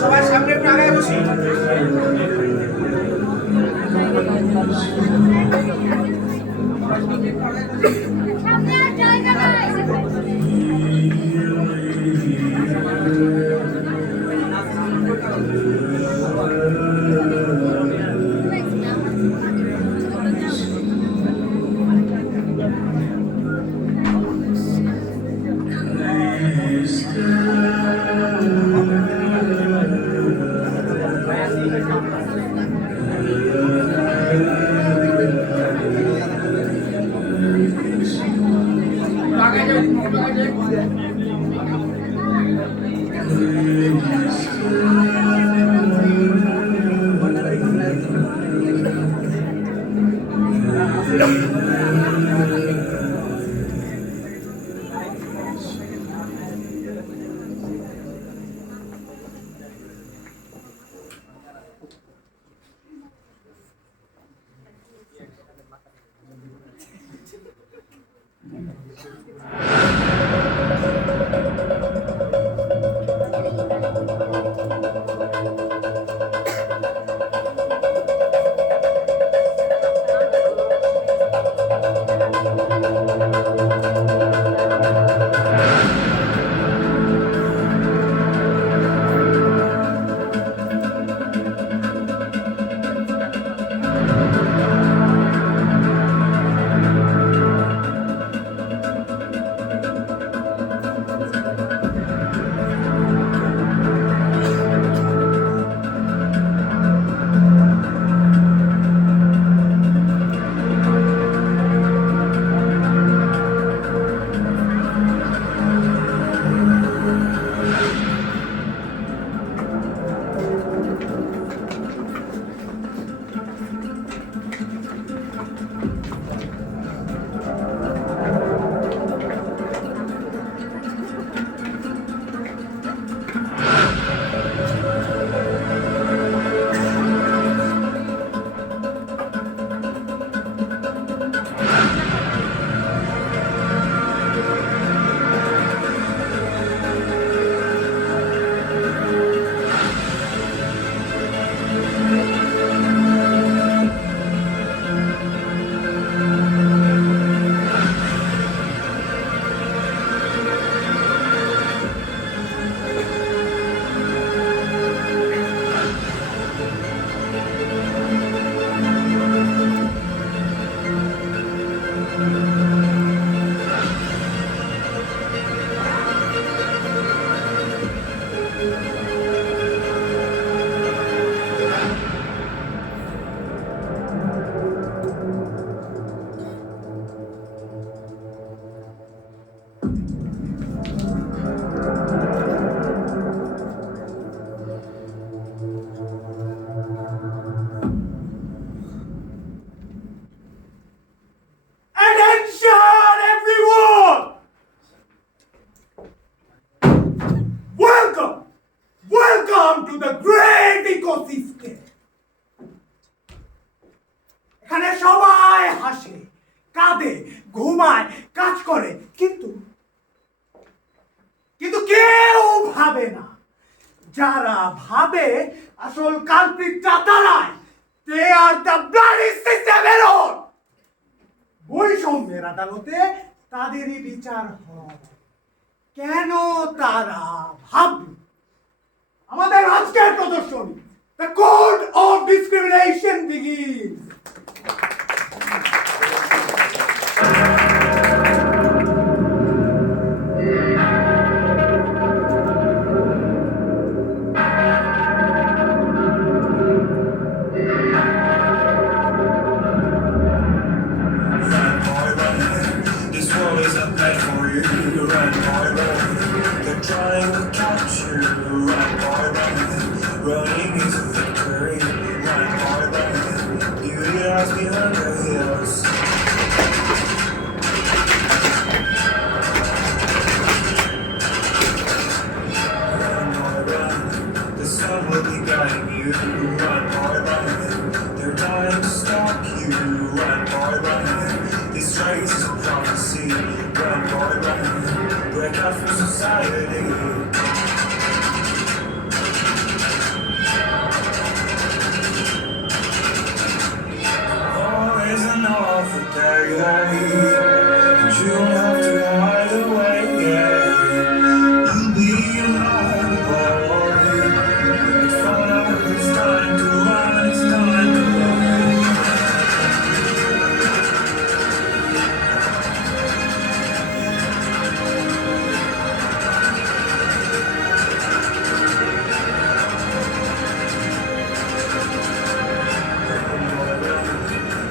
সবাই সামনে একটু আগায় বসি। to the great ecosystem. এখানে সবাই হাসে, কাঁদে, ঘুমায়, কাজ করে, কিন্তু কেউ ভাবে না। যারা ভাবে আসল কালপ্রিটটা তারাই। They are the bloody system error. বৈষম্যের আদালতে তাদেরই বিচার হয়। কেন তারা ভাবল? আমাদের আজকের প্রদর্শনী, The Code of Discrimination begins. Trying to catch you, run, boy, run. Running is a victory, run, boy, run. Beauty lies behind the hills. Run, boy, run. The sun will be guiding you, run, boy, run. They're trying to stop you, run, boy, run. This race is a prophecy, run, boy, run. Break out from society. Oh, isn't all for day, and you don't have to hide away. You'll be alone, boy. It's fun, it's time to run, it's time to run.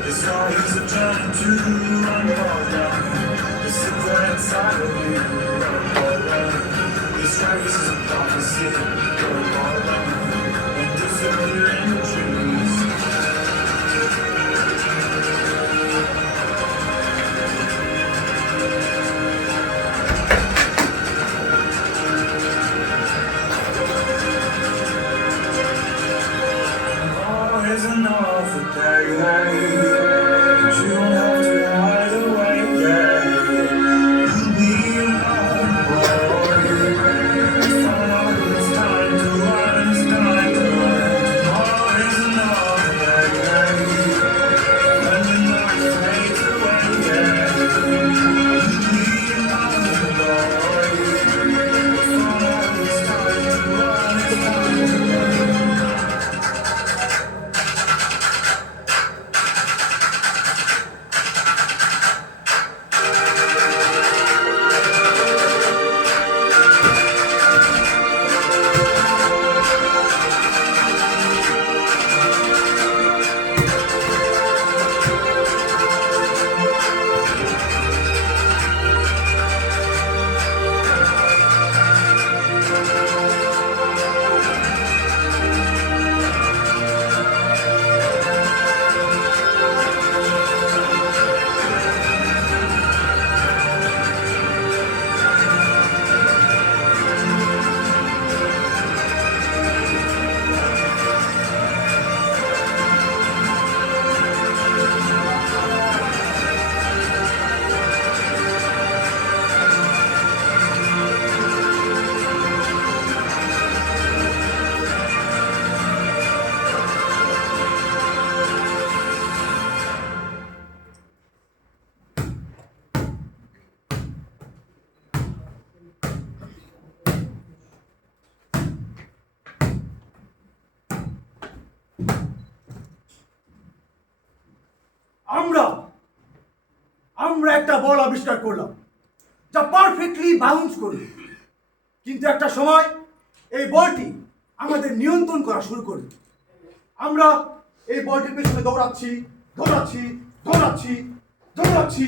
This all is a journey to run, boy, run. The secret inside of you, run, boy, run. This race is a prophecy, run, boy, run. And disappear in the trees. Oh, isn't all for day, and you don't have to hide away, You'll be alone, boy. It's fun, it's time to run, it's time to run. Oh, isn't all for day, when the night fades away, You'll be alone, boy. It's fun, it's time to run, it's time to run. আমরা একটা বল আবিষ্কার করলাম, যা perfectly bounce করবে। কিন্তু একটা সময় এই বলটি আমাদের নিয়ন্ত্রণ করা শুরু করবে। আমরা এই বলটির পেছনে দৌড়াচ্ছি দৌড়াচ্ছি দৌড়াচ্ছি দৌড়াচ্ছি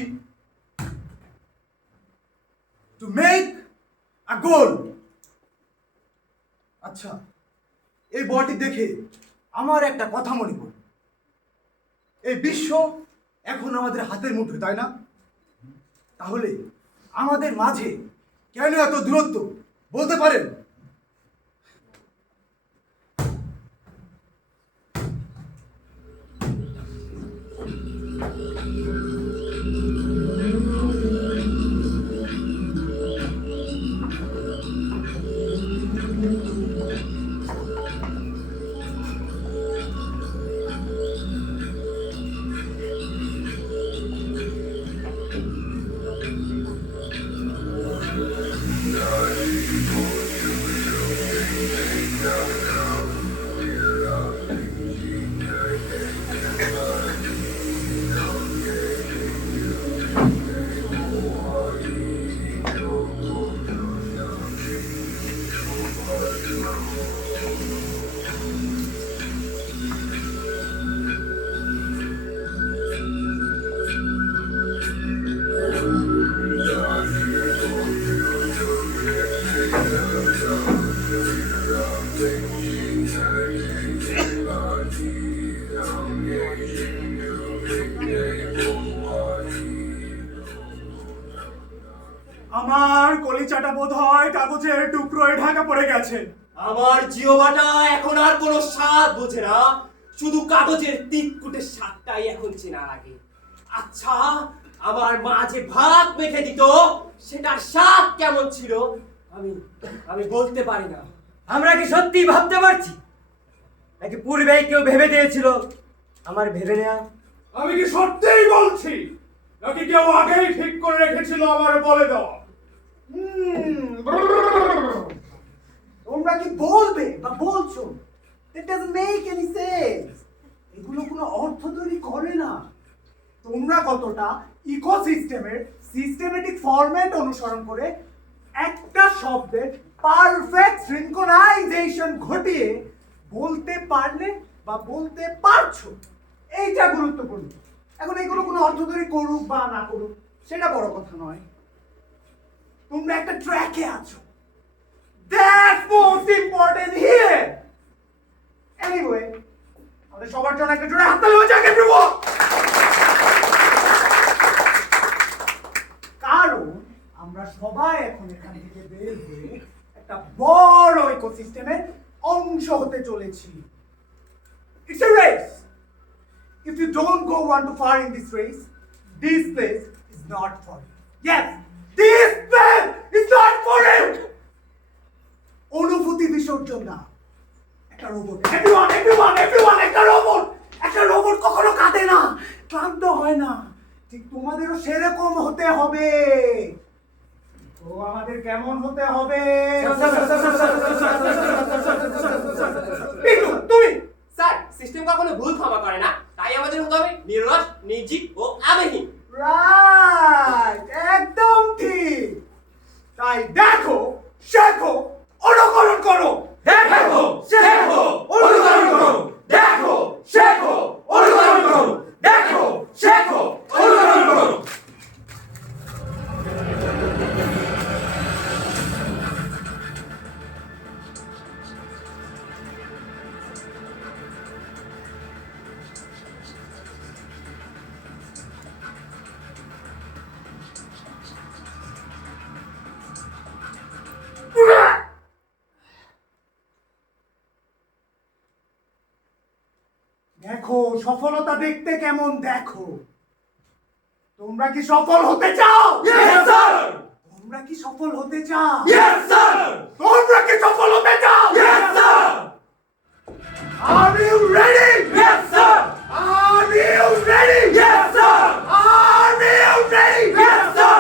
টু মেক আ গোল। আচ্ছা, এই বলটি দেখে আমার একটা কথা মনে পড়ে। এই বিশ্ব এখন আমাদের হাতের মুঠোয়, তাই না? তাহলে আমাদের মাঝে কেন এত দূরত্ব বলতে পারেন? আমার কলিচাটা বোধ হয় কাগজের টুকরোয় ঢাকা পড়ে গেছে। আমার জিওবাটা এখন আর কোনো স্বাদ বোঝে না, শুধু কাগজের তিতকুটের স্বাদটাই এখন চেনা লাগে। আচ্ছা, আমার মা যে ভাত মেখে দিত সেটার স্বাদ কেমন ছিল আমি আমি বলতে পারি না। আমরা কি সত্যি ভাবতে পারছি, নাকি পূর্বেই কেউ ভেবে দিয়েছিল আমার ভেবে নেয়া? আমি কি সত্যিই বলছি নাকি কেউ আগেই ঠিক করে রেখেছিল আমার বলে দাও? তোমরা কি বলবে বা বলছো? It doesn't make any sense. এগুলো কোনো অর্থ তৈরি করে না। তোমরা কতটা ইকোসিস্টেমের সিস্টেমেটিক ফরম্যাট অনুসরণ করে একটা শব্দের পারফেক্ট সিনক্রোনাইজেশন ঘটিয়ে বলতে পারলে বা বলতে পারছো, এইটা গুরুত্বপূর্ণ। এখন এগুলো কোনো অর্থ তৈরি করুক বা না করুক সেটা বড় কথা নয়। তোমরা একটা ট্র্যাকে আছো, that's most important here. Anyway, আমাদের সবার জন্য একটা জোরে হাততালি হয়ে যাক everyone. কারণ আমরা সবাই এখন এখান থেকে বের হয়ে একটা বড় ইকোসিস্টেমের অংশ হতে চলেছি। It's a race. If you don't go one too far in this race, this place is not for you. Yes, this place is not for you. অনুভূতি বিসর্জন না, একটা রোবট। everyone একটা রোবট। একটা রোবট কখনো কাঁদে না, ক্লান্ত হয় না। ঠিক তোমাদেরও সেরকম হতে হবে। তো আমাদের কেমন হতে হবে? পিন্টু, তুমি স্যার, সিস্টেম কখনো ভুল ক্ষমা করে না, তাই আমাদের হতে হবে নির্লজ্জ, নির্জীব ও আবেগহীন। রাইট, একদম ঠিক। তাই দেখো, শেখো, অনুকরণ করো। দেখো, শেখো, অনুকরণ করো। দেখো, শেখো, অনুকরণ করো। দেখো, শেখো, অনুকরণ করো। দেখো, সফলতা দেখতে কেমন দেখো। তোমরা কি সফল হতে চাও? Yes, sir! তোমরা কি সফল হতে চাও? Yes, sir! তোমরা কি সফল হতে চাও? Yes, sir! Are you ready? Yes, sir! Are you ready? Yes, sir! Are you ready? Yes, sir!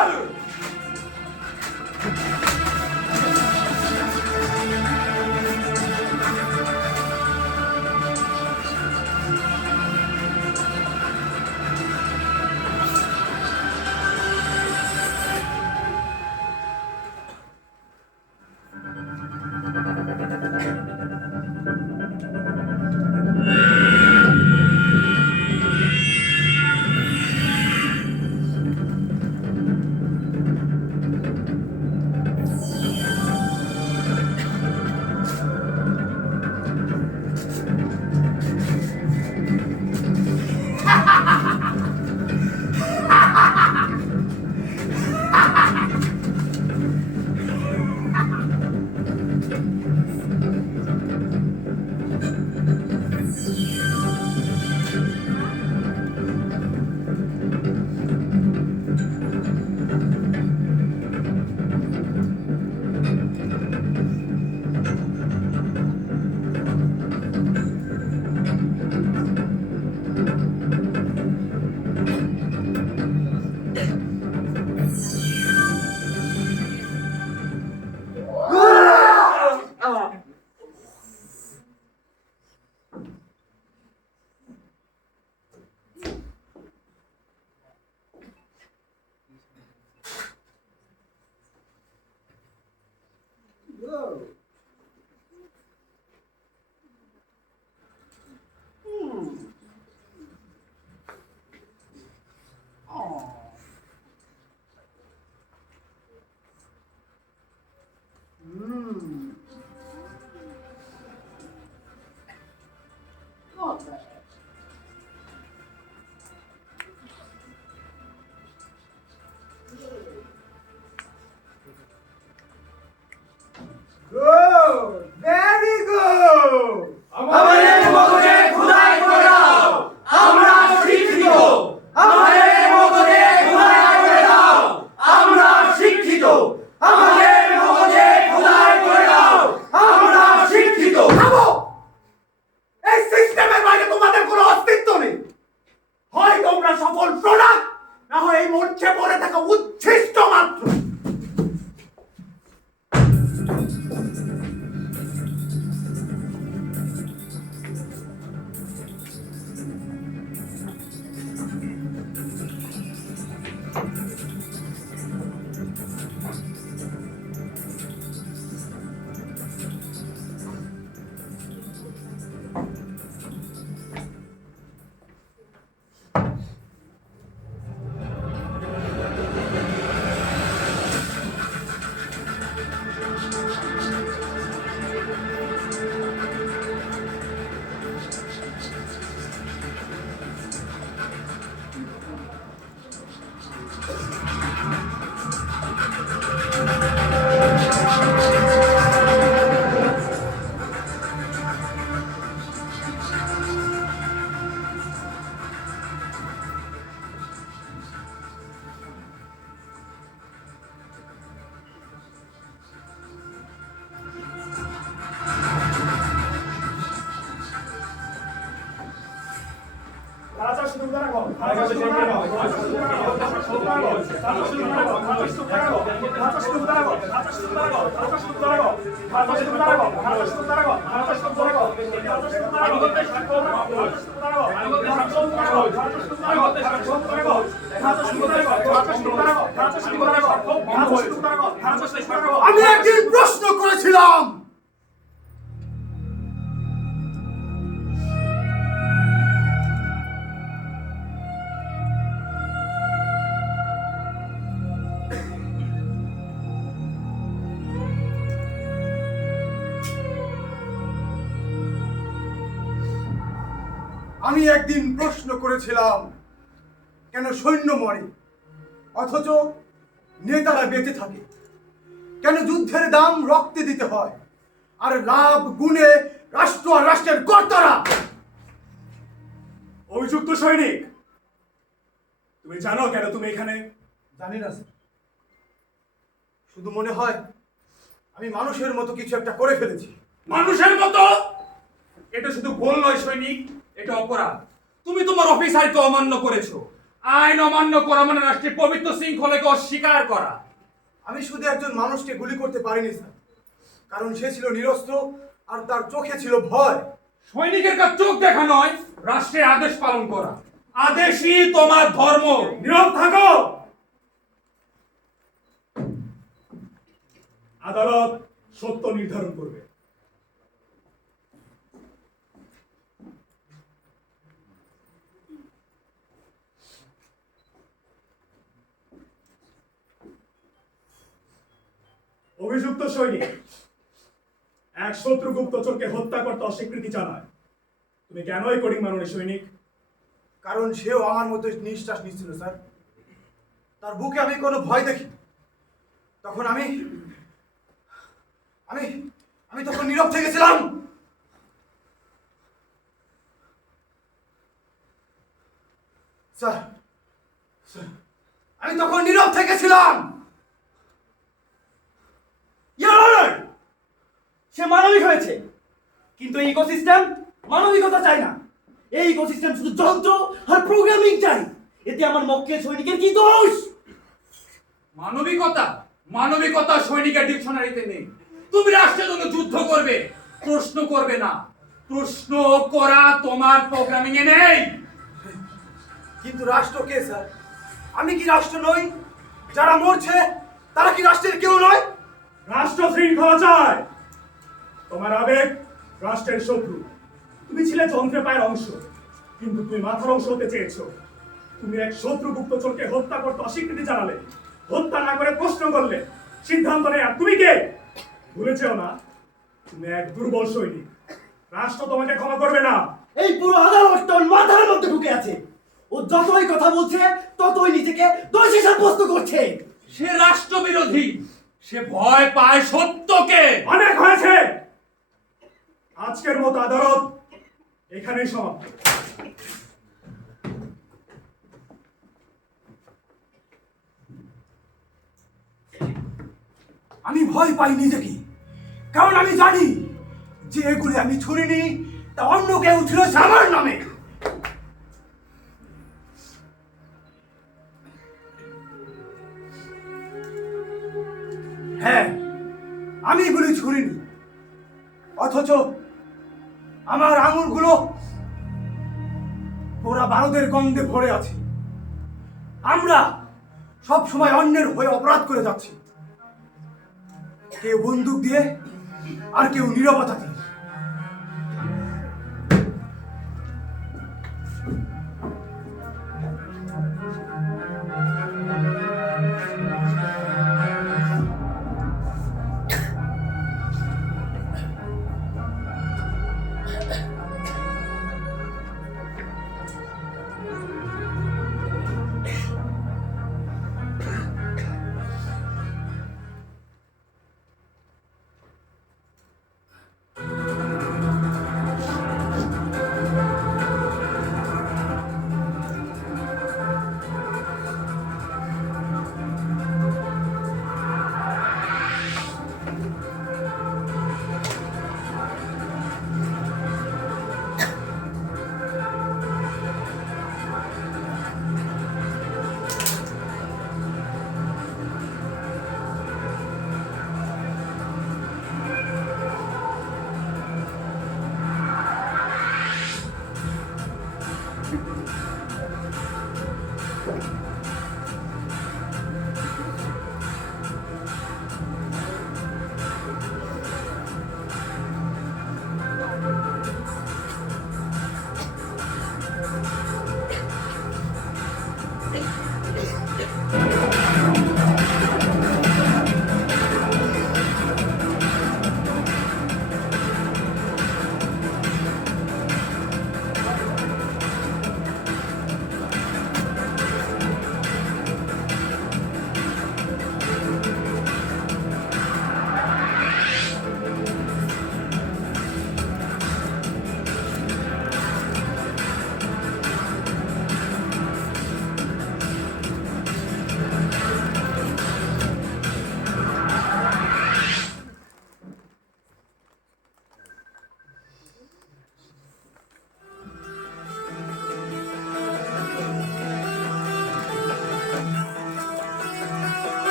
আমরা সফল প্রোডাক্ট, না হয় এই মঞ্চে পড়ে থাকা উচ্ছিষ্ট মাত্র। আমি একদিন প্রশ্ন করেছিলাম, কেন সৈন্য মরে অথচ নেতারা বেঁচে থাকে? কেন যুদ্ধের দাম রক্তে দিতে হয়, আর লাভ গুণে রাষ্ট্র আর রাষ্ট্রের কর্তারা? অভিযুক্ত সৈনিক, তুমি জানো কেন তুমি এখানে? জানি না স্যার, শুধু মনে হয় আমি মানুষের মতো কিছু একটা করে ফেলেছি। মানুষের মতো? এটা শুধু ভুল নয় সৈনিক, এটা অপরাধ। তুমি তোমার অফিসারকে অমান্য করেছো। আইন অমান্য করা মানে রাষ্ট্রের পবিত্র শৃঙ্খলাকে অস্বীকার করা। আমি শুধু একজন মানুষকে গুলি করতে পারিনি স্যার, কারণ সে ছিল নিরস্ত্র আর তার চোখে ছিল ভয়। সৈনিকের কাছে চোখ দেখা নয়, রাষ্ট্রের আদেশ পালন করা। আদেশই তোমার ধর্ম। নীরব থাকো। আদালত সত্য নির্ধারণ করবে। অভিযুক্ত সৈনিক এক শত্রু গুপ্তচরকে হত্যা করতে অস্বীকৃতি জানায়। তুমি কেন এই কোডিং মাননি সৈনিক? কারণ সেও আমার মতো নিঃশ্বাস নিচ্ছিল স্যার। তার বুকে আমি কোনো ভয় দেখি। তখন আমি আমি আমি তখন নীরব থেকেছিলাম। স্যার স্যার, আমি তখন নীরব থেকেছিলাম। ইয়োর অনার, সে মানবিক হয়েছে, কিন্তু এই ইকোসিস্টেম মানবিকতা চায় না। এই ইকোসিস্টেম শুধু যন্ত্র আর প্রোগ্রামিং চাই। এতে আমার মক্কেল সৈনিকের কি দোষ? মানবিকতা? মানবিকতা সৈনিকের ডিকশনারিতে নেই। তুমি রাষ্ট্রের জন্য যুদ্ধ করবে, প্রশ্ন করবে না। প্রশ্ন করা তোমার প্রোগ্রামিং এ নেই। কিন্তু রাষ্ট্র কে স্যার? আমি কি রাষ্ট্র নই? যারা মরছে তারা কি রাষ্ট্রের কেউ নয়? রাষ্ট্র শৃঙ্খলা চায়। তোমার আবেগ রাষ্ট্রের শত্রু। তুমি ছিলে যন্ত্রে পায়ের অংশ, কিন্তু তুমি মাথার অংশ হতে চেয়েছো। তুমি এক শত্রু গুপ্তচরকে হত্যা করতে অস্বীকৃতি জানালে, হত্যা না করে প্রশ্ন করলে, সিদ্ধান্ত নেই। আর তুমি কে ভুলে যেও না, তুমি এক দুর্বল সৈনিক। রাষ্ট্র তোমাকে ক্ষমা করবে না। এই পুরো আদালতটা ওর মাথার মধ্যে ঢুকে আছে। ও যতই কথা বলছে ততই নিজেকে দোষী সাব্যস্ত করছে। সে রাষ্ট্রবিরোধী। সে ভয় পায় সত্যকে। অনেক হয়েছে। আজকের মতো আদালত এখানেই সমাপ্ত। আমি ভয় পাই নিজেকে, কারণ আমি জানি যে এগুলি আমি ছুড়িনি, তা অন্য কেউ ছিল আমার নামে। হ্যাঁ, আমি এগুলি ছুঁড়িনি, অথচ আমার আঙুলগুলো পোড়া বারুদের গন্ধে ভরে আছে। আমরা সব সময় অন্যের হয়ে অপরাধ করে যাচ্ছি, কেউ বন্দুক দিয়ে আর কেউ নীরবতা দিয়ে।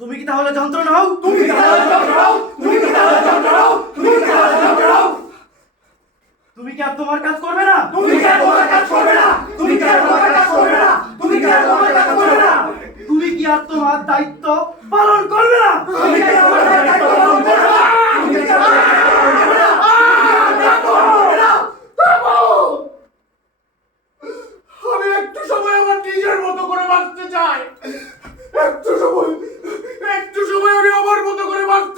তুমি কি তাহলে যন্ত্রণা হও? তুমি কি তাহলে যন্ত্রণা হও? তুমি কি তাহলে যন্ত্রণা হও? তুমি কি তাহলে যন্ত্রণা হও? তুমি কি আর তোমার কাজ করবে না? তুমি কি আর তোমার কাজ করবে না? তুমি কি আর তোমার কাজ করবে না? তুমি কি আর তোমার কাজ করবে না? তুমি কি আর তোমার দায়িত্ব পালন করবে না? তুমি কি আর তোমার দায়িত্ব পালন করবে না? তুমি কি আর তোমার দায়িত্ব পালন করবে না? আমি একটু সময় আমার নিজের মতো করে বাঁচতে চাই। একটু সময় আমি আমার মতো করে বাঁচতে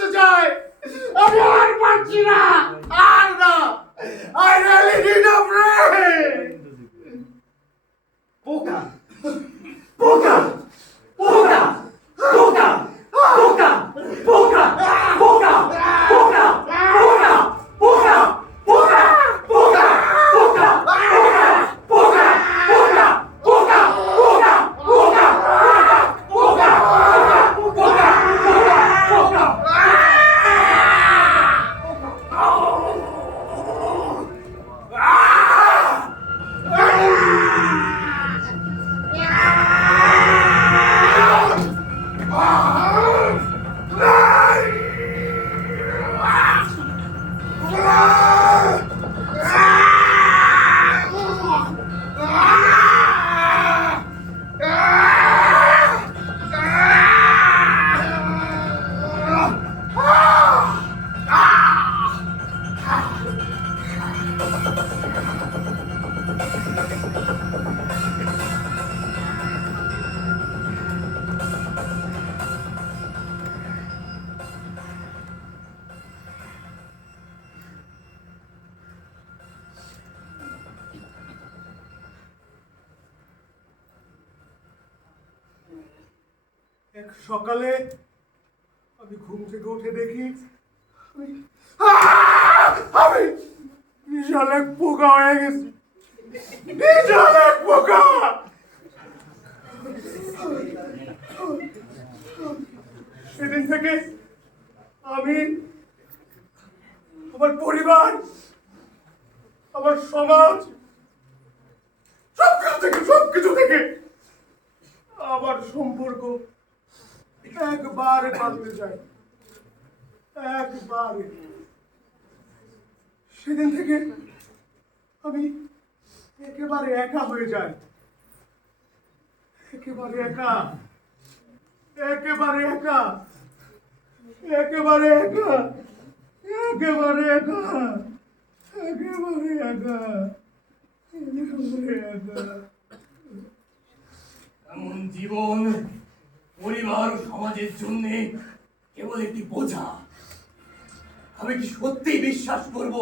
এক সকালে আমি ঘুম থেকে উঠে দেখি আমি বিশাল এক পোকা হয়ে গেছি, বিশাল এক পোকা। সেদিন থেকে আমি আমার পরিবার, আমার সমাজ, সবকিছু থেকে আমার সম্পর্ক একবারে পাল্টে যায়, একবারে। সেদিন থেকে আমি একেবারে একা হয়ে যাই, একেবারে একা, একেবারে একা, একেবারে একা, একেবারে একা, একেবারে একা, একেবারে একা। এমন জীবন পরিবার ও সমাজের জন্য কেবল একটি বোঝা। আমি কি সত্যি বিশ্বাস করব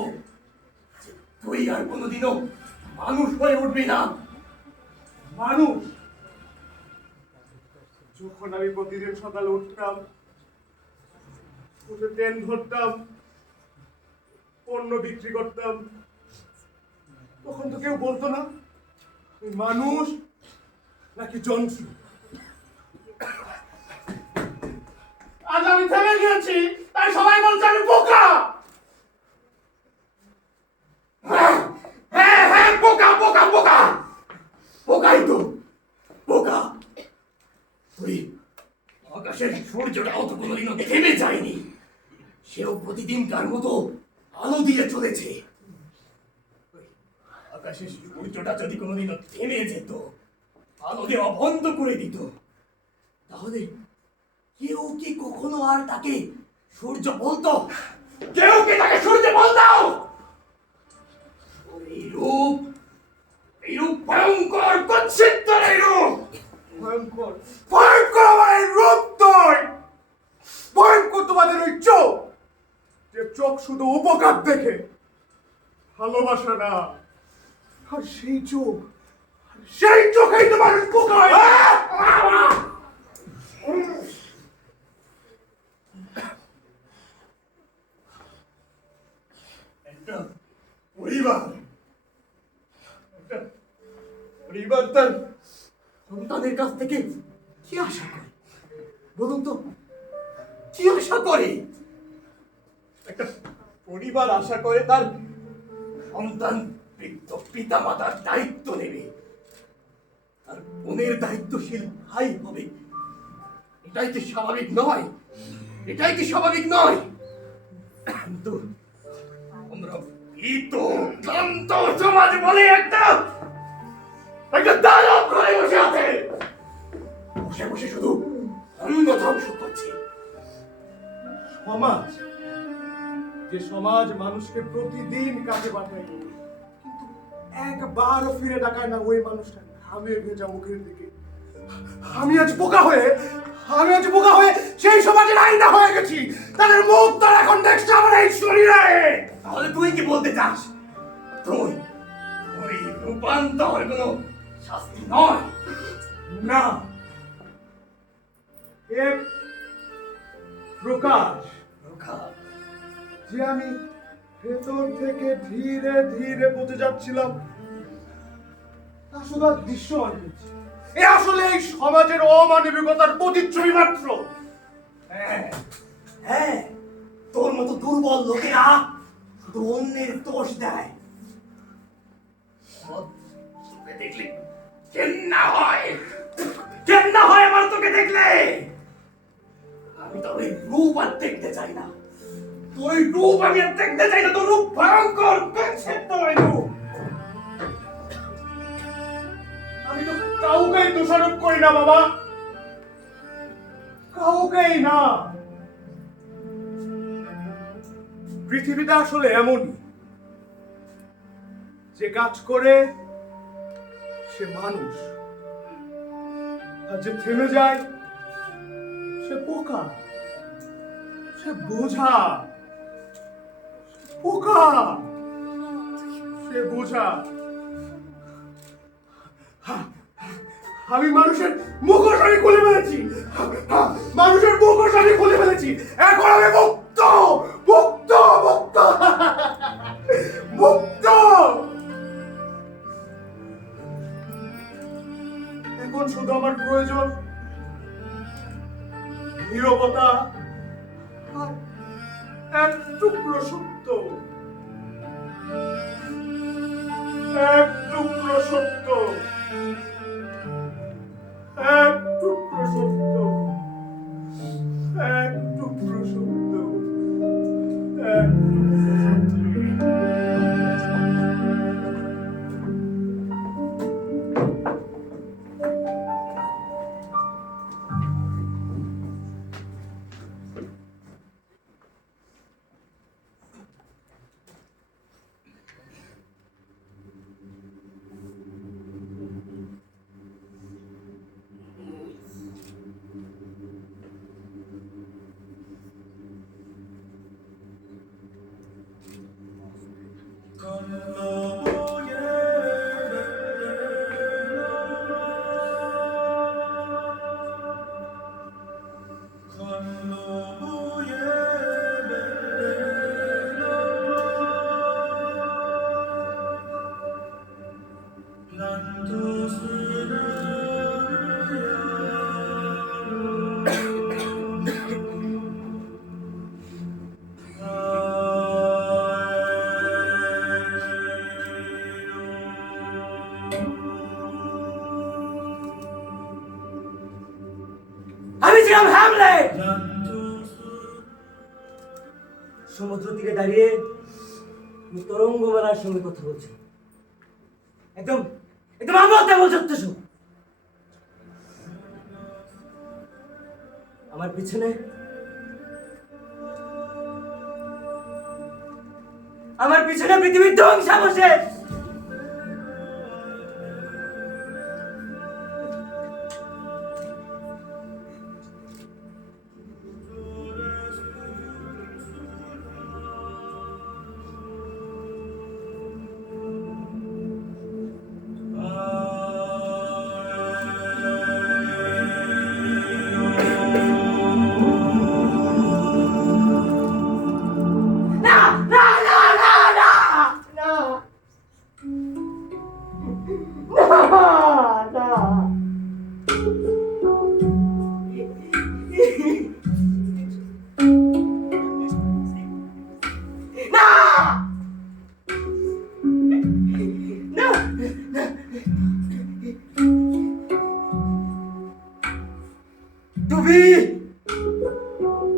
যে তুই আর কোনোদিনও মানুষ হয়ে উঠবি না? মানুষ, যখন আমি প্রতিদিন সকালে উঠতাম, উঠে ট্রেন ধরতাম, পণ্য বিক্রি করতাম, তখন তো কেউ বলতো না আমি মানুষ নাকি যন্ত্র। আজ আমি থেমে গিয়েছি, তাই সবাই বলছে আমি বোকা। হ্যাঁ হ্যাঁ, বোকা বোকা বোকা, বোকাই তো বোকা। তুই আকাশের সূর্যটাও তো কোনোদিনও থেমে যায়নি, সেও প্রতিদিনকার মতো আলো দিয়ে চলেছে। আকাশের সূর্যটা যদি কোনোদিনও থেমে যেত, আলো দেওয়া বন্ধ করে দিত, তাহলে কেউ কি কখনো আর তাকে সূর্য বলতো? কেউ কি তাকে সূর্য বলতো? এই রূপ ভয়ঙ্কর, কুৎসিত এই রূপ। ভয়ঙ্কর, ভয়ঙ্কর আমার এই রূপ নয়, ভয়ঙ্কর তোমাদের ওই চোখ, যে চোখ শুধু উপকার দেখে, ভালোবাসা না। আর সেই চোখ, সেই চোখেই তো মানুষ বোকা হয়। একটা পরিবার, একটা পরিবার তার সন্তানের কাছ থেকে কি আশা করে বলুন তো? কি আশা করে? একটা পরিবার আশা করে তার সন্তান বৃদ্ধ পিতা মাতার দায়িত্ব নেবে, তার বোনের দায়িত্বশীল ভাই হবে। এটাই কি স্বাভাবিক নয়? এটাই কি স্বাভাবিক নয়? কিন্তু আমরা ভীত ক্লান্ত সমাজ বলে একটা দানব ঘরে বসে আছে, বসে বসে শুধু অঙ্গ ধ্বংস করছে। সমাজ, যে সমাজ মানুষকে প্রতিদিন কাজে পাঠায়, কিন্তু একবারও ফিরে তাকায় না ওই মানুষটা ঘামে ভেজা মুখের দিকে। আমি আজ বোকা হয়ে সেই সমাজের আইনা হয়ে গেছি। তাদের মুখ তার এখন দেখছে আমার এই শরীরে। তাহলে তুই কি বলতে চাস? তুই ওই রূপান্তর কোনো শাস্তি নয়? না, এক প্রকাশ, যে আমি ভেতর থেকে ধীরে ধীরে বুঝে যাচ্ছিলাম তা শুধু আর দৃশ্যমান হচ্ছে। এ আসলে এই সমাজের অমানবিকতার প্রতিচ্ছবি মাত্র। হ্যাঁ হ্যাঁ, তোর মতো দুর্বল লোকেরা শুধু অন্যের দোষ দেয়। তোকে দেখলে ঘেন্না হয়, ঘেন্না হয় আমার তোকে দেখলে। আমি তোর ওই রূপ আর দেখতে চাই না, তোর ওই রূপ আমি আর দেখতে চাই না। তোর রূপ ভয়ঙ্কর, কুৎসিত ওই রূপ। আমি তো কাউকেই দোষারোপ করি না বাবা, কাউকেই না। পৃথিবীটা আসলে এমনই, যে কাজ করে সে মানুষ, আর যে থেমে যায় সে পোকা, সে বোঝা, পোকা, সে বোঝা। আমি মানুষের মুখোশ আমি খুলে ফেলেছি, মানুষের মুখোশ আমি খুলে ফেলেছি। এখন আমি মুক্ত, মুক্ত, মুক্ত, মুক্ত। এখন শুধু আমার প্রয়োজন নীরবতা আর এক টুকরো সত্য, এক টুকরো সত্য, এক টুকরো সত্য, এক টুকরো সত্য, এক টুকরো আমি ছিলাম হ্যামলেট। সমুদ্র তীরে দাঁড়িয়ে তুমি তরঙ্গমালার সঙ্গে কথা বলছো, একদম একদম আমার তেমন চলতেছ। আমার পিছনে পৃথিবীর ধ্বংসাবশেষ। To be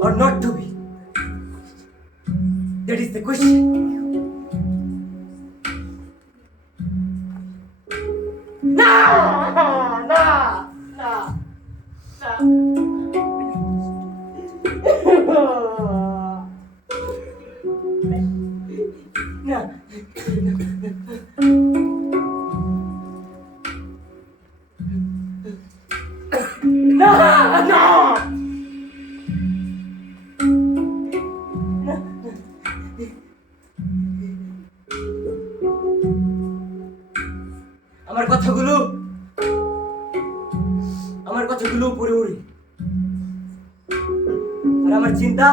or not to be? That is the question. No! No! No! No! No! No! আমার কথাগুলো পড়ে উড়ে, আর আমার চিন্তা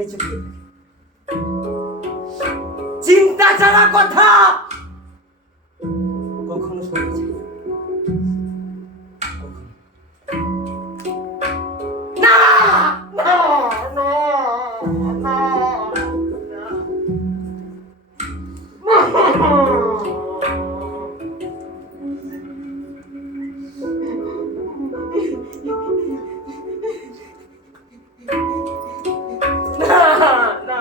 নিচে পড়ে থাকে। চিন্তা ছাড়া কথা কখনো শোনা যায় না। কখনো না। না, না, না,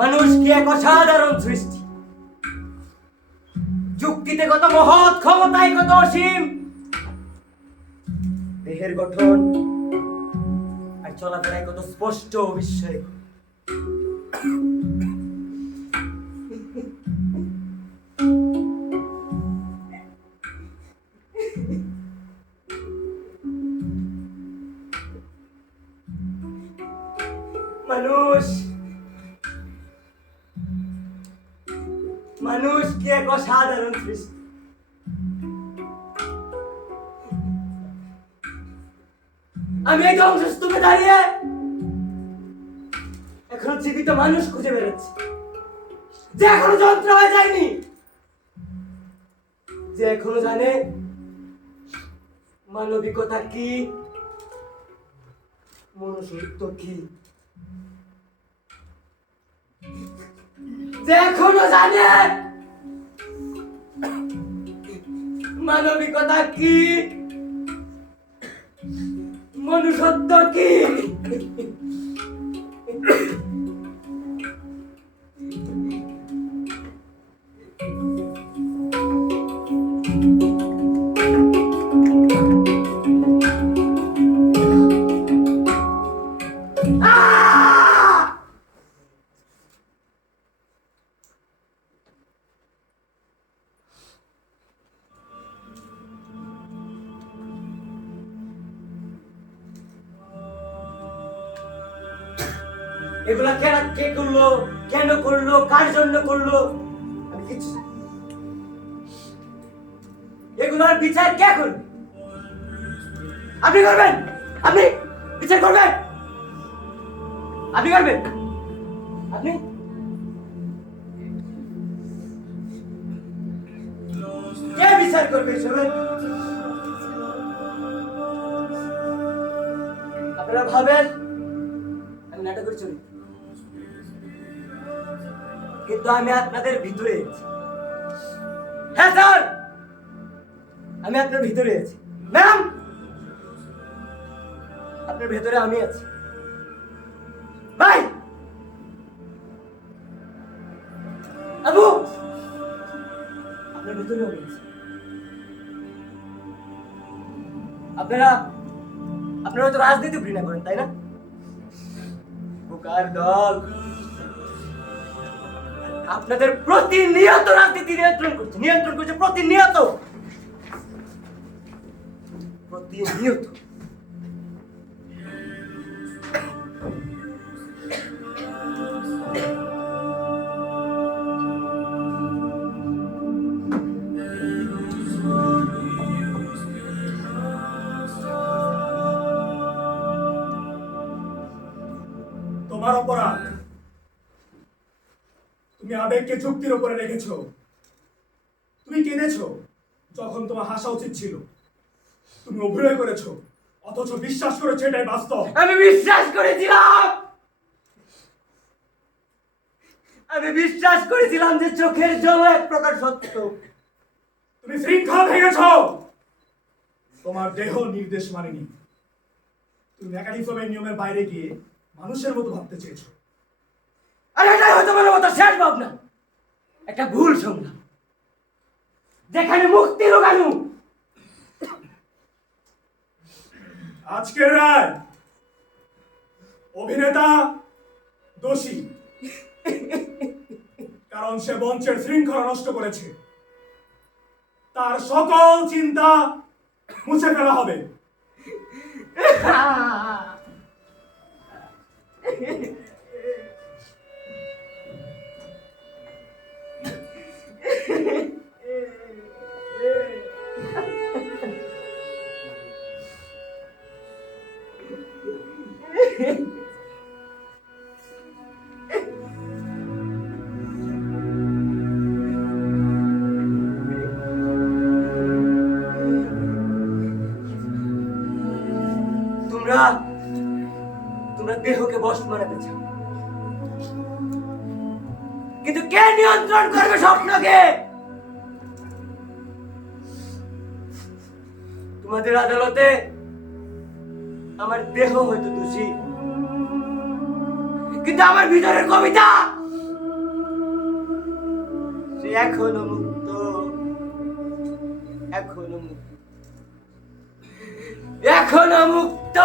মানুষ কি এক অসাধারণ সৃষ্টি, যুক্তিতে কত মহৎ, ক্ষমতায় কত অসীম, দেহের গঠন আর চলাফেরায় কত স্পষ্ট বিস্ময়। মানুষ মানুষ কি এক অসাধারণ সৃষ্টি। আমি এই ধ্বংসস্তূপে দাঁড়িয়ে এখনো জীবিত মানুষ খুঁজে বেড়াচ্ছি, যে এখনো যন্ত্র হয়ে যায়নি, যে এখনো জানে মানবিকতা কি, মনুষ্যত্ব কি, যে এখনো জানে মানবিকতা কি, মনুষ্যত্ব কি। এগুলা কে করলো, কেন করলো, কার জন্য করলো, আমি কিছু জানি না। এগুলার বিচার কে করবে? আপনি করবেন, আপনি বিচার করবেন, আপনি করবেন, আপনি কে বিচার করবে এসবের? আপনারা ভাবেন আমি নাটকের চরিত্র, কিন্তু আমি আপনাদের ভিতরে আছি। হ্যাঁ স্যার, আমি আপনার ভিতরে আছি। ম্যাম, আপনার ভেতরে আমি আছি। ভাই, আবু, আপনার ভিতরে আমি আছি। আপনারা তো রাজনীতি ঘৃণা করেন, তাই না? বোকার দল, আপনাদের প্রতিনিয়ত রাজনীতি নিয়ন্ত্রণ করছে প্রতিনিয়ত। তোমার অপরাধ, তুমি আবেগকে যুক্তির উপরে রেখেছো। তুমি কেঁদেছো যখন তোমার হাসা উচিত ছিল। তুমি অভিনয় করেছো, অথচ বিশ্বাস করেছো এটাই বাস্তব। আমি বিশ্বাস করেছিলাম যে চোখের জল এক প্রকার সত্য। তুমি শৃঙ্খলা ভেঙেছো, তোমার দেহ নির্দেশ মানেনি। তুমি মেকানিজমের নিয়মের বাইরে গিয়ে মানুষের মতো ভাবতে চেয়েছো। আর এটাই হয়তো মানবতা শেষ ভাবনা, একটা ভুল সংজ্ঞা, যেখানে মুক্তি লুকানো। আজকের রায়, অভিনেতা দোষী, কারণ সে মঞ্চের শৃঙ্খলা নষ্ট করেছে। তার সকল চিন্তা মুছে ফেলা হবে। তোমরা দেহকে বশ বানাতে চাও, কিন্তু কে নিয়ন্ত্রণ করবে স্বপ্নকে? তোমাদের আদালতে আমার দেহ হয়তো দোষী, কিন্তু আমার ভিতরের কবিতা সে এখনো মুক্ত, এখনো মুক্ত।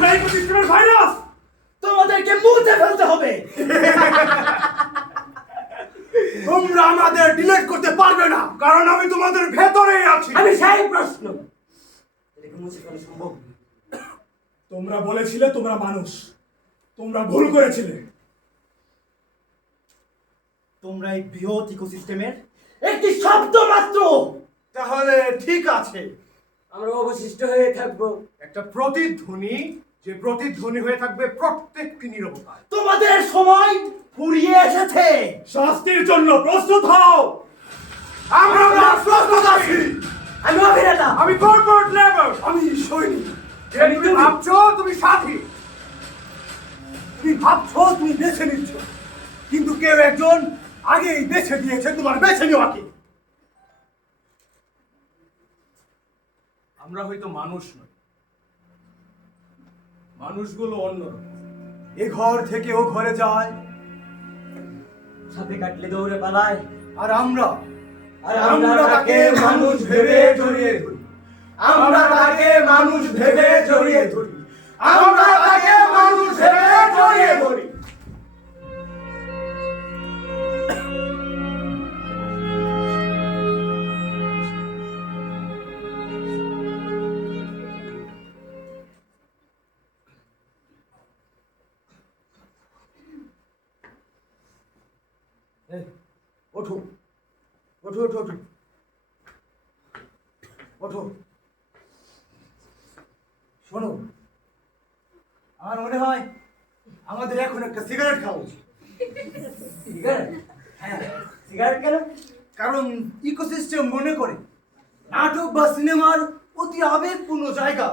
তোমরা ইকোসিস্টেমের ভাইরাস। তোমাদেরকে মুছে ফেলতে হবে। তোমরা আমাদের ডিলিট করতে পারবে না, কারণ আমি তোমাদের ভেতরেই আছি। আমি সেই প্রশ্ন, এটাকে মুছে ফেলা সম্ভব না। তোমরা বলেছিলে তোমরা মানুষ, তোমরা ভুল করেছিলে। তোমরা এই বৃহৎ ইকোসিস্টেমের একটি শব্দ মাত্র। তাহলে ঠিক আছে, আমরা অবশিষ্ট হয়ে থাকবো। একটা প্রতিধ্বনি, যে প্রতিধ্বনি হয়ে থাকবে প্রত্যেকটি নীরবতায়। তোমাদের সময় ফুরিয়ে এসেছে। শাস্তির জন্য প্রস্তুত হও। আমরা প্রস্তুত আছি। আমি অভিনেতা। আমি কর্পোরেট লেবার। আমি সৈনিক। তুমি ভাবছো তুমি সাথী। তুমি ভাবছো তুমি বেছে নিচ্ছ, কিন্তু কেউ একজন আগেই বেছে দিয়েছে তোমার বেছে নেওয়াকে। আমরা হয়তো মানুষ নই, মানুষগুলো অন্যরকম। এ ঘর থেকে ও ঘরে যায়, সাথে কাটলে দৌড়ে পালায়, আর আমরা আমরা তাকে মানুষ ভেবে জড়িয়ে ধরি। আমরা তাকে মানুষ ভেবে জড়িয়ে ধরি। আমরা তাকে মানুষ ভেবে জড়িয়ে ধরি। ওঠো ওঠো ওঠো ওঠো ওঠো। শোনো, আমার মনে হয় আমাদের এখন একটা সিগারেট খাওয়া উচিত। সিগারেট? হ্যাঁ, সিগারেট কেন? কারণ ইকোসিস্টেম মনে করে নাটক বা সিনেমার অতি আবেগপূর্ণ জায়গা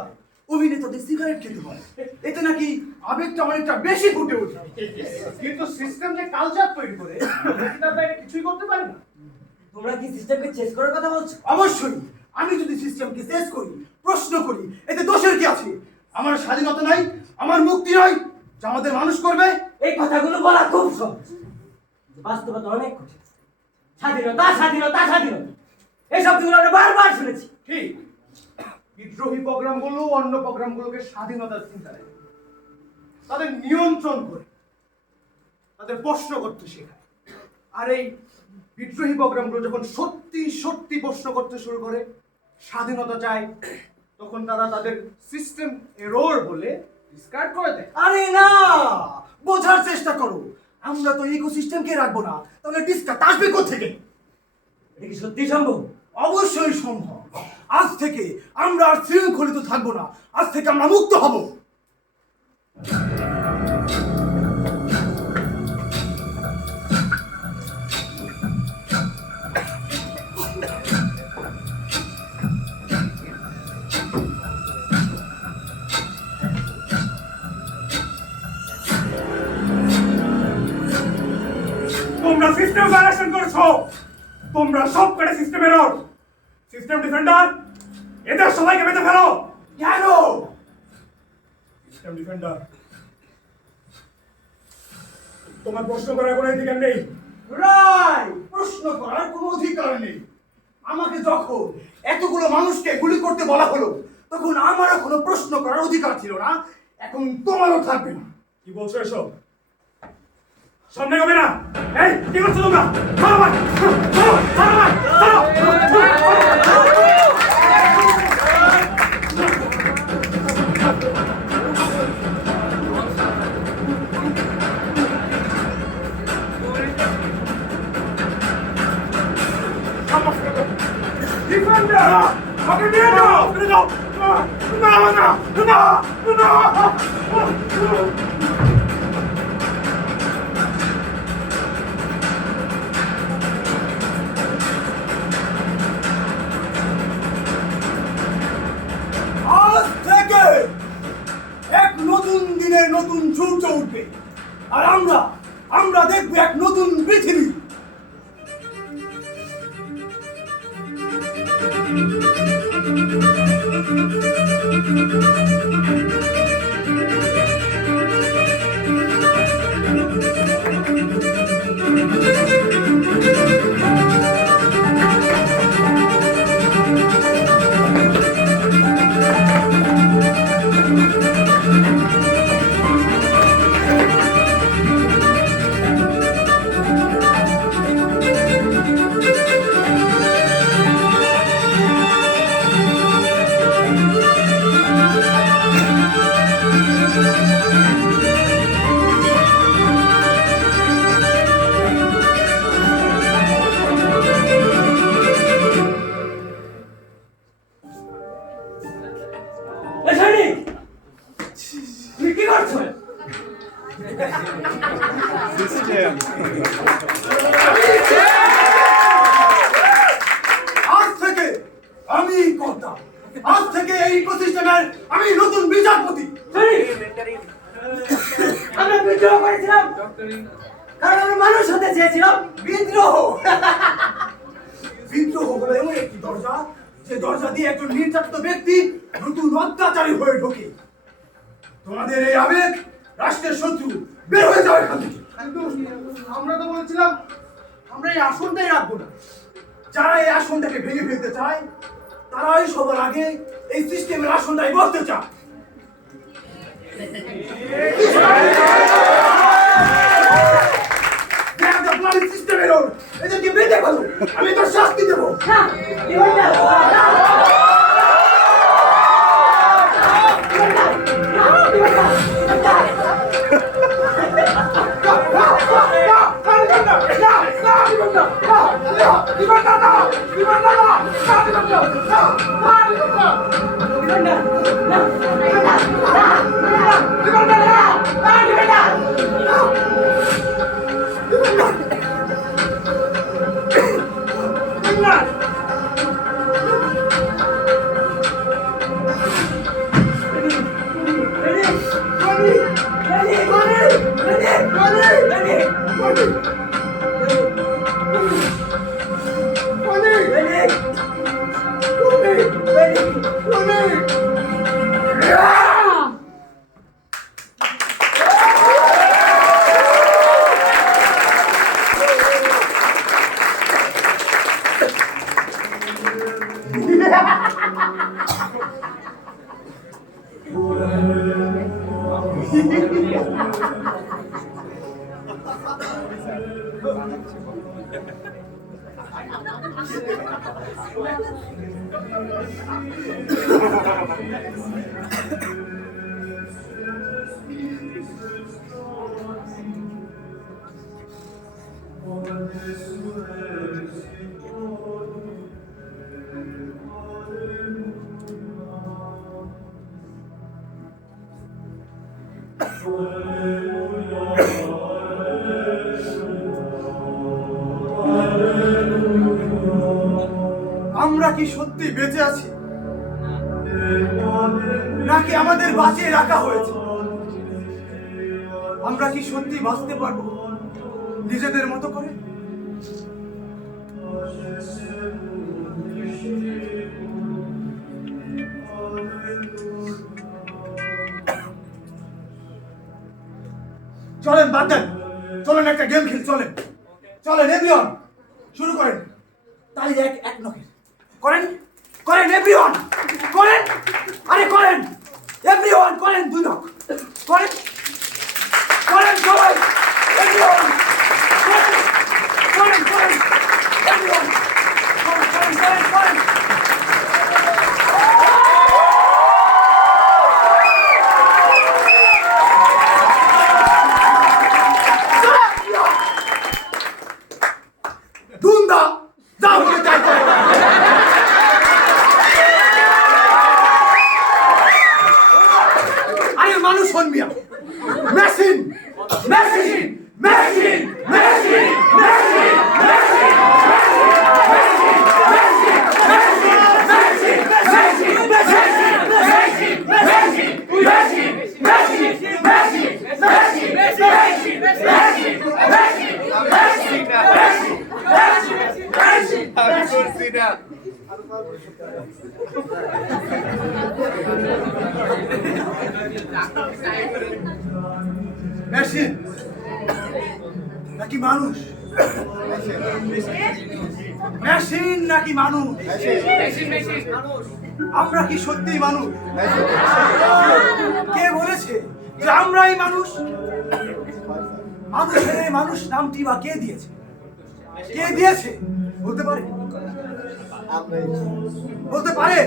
অভিনেতাদের সিগারেট খেতে হয়, এতে নাকি আবেগটা অনেকটা বেশি ফুটে ওঠে। কিন্তু সিস্টেম যে কালচার তৈরি করে, তার বাইরে কিছুই করতে পারে না। তোমরা কি সিস্টেমকে চেস করার কথা বলছো? অবশ্যই, আমি যদি সিস্টেমকে শেষ করি, প্রশ্ন করি, এতে দোষের কি আছে? আমার স্বাধীনতা নাই, আমার মুক্তি নাই, যা আমাদের মানুষ করবে। এই কথাগুলো বলা খুব সহজ, বাস্তবতা অনেক কঠিন। স্বাধীনতা, স্বাধীনতা, স্বাধীনতা, এই শব্দগুলো আমরা বারবার শুনেছি। ঠিক, বিদ্রোহী প্রোগ্রামগুলো অন্য প্রোগ্রামগুলোকে স্বাধীনতার চিন্তা দেয়, তাদের নিয়ন্ত্রণ করে, তাদের প্রশ্ন করতে শেখায়। আর এই বিদ্রোহী প্রোগ্রামগুলো যখন সত্যি সত্যি প্রশ্ন করতে শুরু করে, স্বাধীনতা চায়, তখন তারা তাদের সিস্টেম এরর বলে ডিসকার্ড করে দেয়। আরে না, বোঝার চেষ্টা করো। আমরা তো ইকোসিস্টেমকে রাখবো না, তাহলে ডিসকাট আসবে কোত্থেকে? এটা কি সত্যি সম্ভব? অবশ্যই সম্ভব। আজ থেকে আমরা আর শৃঙ্খলিত থাকবো না, আজ থেকে আমরা মুক্ত হব। তোমরা সিস্টেম ভায়োলেশন করছো। তোমরা সব করে সিস্টেমের এরর। সিস্টেম ডিফেন্ডার, এদের সবাইকে বেঁধে ফেলো। কেন? সিস্টেম ডিফেন্ডার, তোমার প্রশ্ন করার কোনো অধিকার নেই। রাই, প্রশ্ন করার কোনো অধিকার নেই। আমাকে যখন এতগুলো মানুষকে গুলি করতে বলা হলো, তখন আমারও কোনো প্রশ্ন করার অধিকার ছিল না, এখন তোমারও থাকবে না। কি বলছো এসব? সামনে হবে না। এই কি করছো তোমরা? ছাড়ো ভাই, ছাড়ো, ছাড়ো ভাই, ছাড়ো। ডিফেন্ডার, ওকে নিয়ে যাও, নিয়ে যাও। না না না না। আজ থেকে এক নতুন দিনে নতুন সূর্য উঠবে, আর আমরা দেখবো এক নতুন পৃথিবী। আজ থেকে আমি কর্তা, আজ থেকে এই ইকোসিস্টেমের আমি নতুন বিচারপতি। আমরা বিদ্রোহ করেছিলাম কারণ আমি মানুষ হতে চেয়েছিলাম। বিদ্রোহ বিদ্রোহ হলো এমন একটি দরজা যে দরজা দিয়ে একজন নির্যাতিত ব্যক্তি নতুন অত্যাচারী হয়ে ঢোকে। তোমাদের এই আবেগ রাষ্ট্রের শত্রু, বের হয়ে যাও এখান থেকে। কিন্তু আমরা তো বলছিলাম আমরা এই আসনটাই রাখবো না। যারা এই আসনটাকে ভেঙে ফেলতে চায় তারাই সবার আগে এই সিস্টেমের আসনটাই বসতে চায়। সিস্টেমের এদেরকে বেঁধে ফেলো, আমি তোর শাস্তি দেবো। না, দিবেন না। আমরা কি সত্যি বেঁচে আছি নাকি আমাদের বাঁচিয়ে রাখা হয়েছে? আমরা কি সত্যি বাঁচতে পারবো নিজেদের মতো করে? চলেন বাদ দেন, চলেন একটা গেম খেলি। চলেন চলেন এভরিওয়ান, শুরু করেন। তাই এক এক নকে করেন, করেন এভরিওয়ান, করেন, আরে করেন এভরিওয়ান, করেন দুই নক, করেন, করেন সবাই এভরিওয়ান, করেন, করেন, করেন এভরিওয়ান, করেন, করেন, করেন, করেন। দুন্দা যা বলে তাই করে। আরে মানুষ হন মিয়া, machine machine machine machine machine machine নাকি মানুষ? মেশিন নাকি মানুষ? আমরা কি সত্যিই মানুষ? কে বলেছে যে আমরাই মানুষ? মানুষের এই মানুষ নামটি বা কে দিয়েছে? কে দিয়েছে বলতে পারে? বলতে পারে?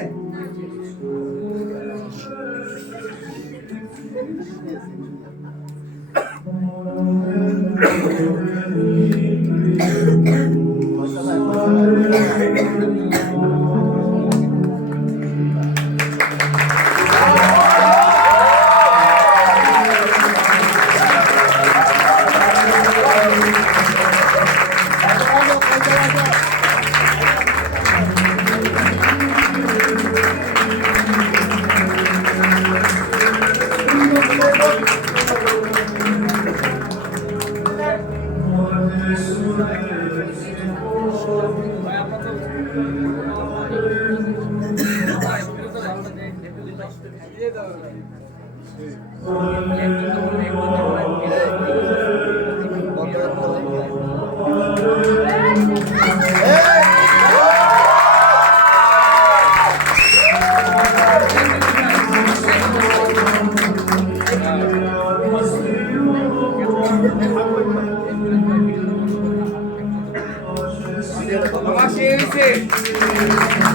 Terima kasih.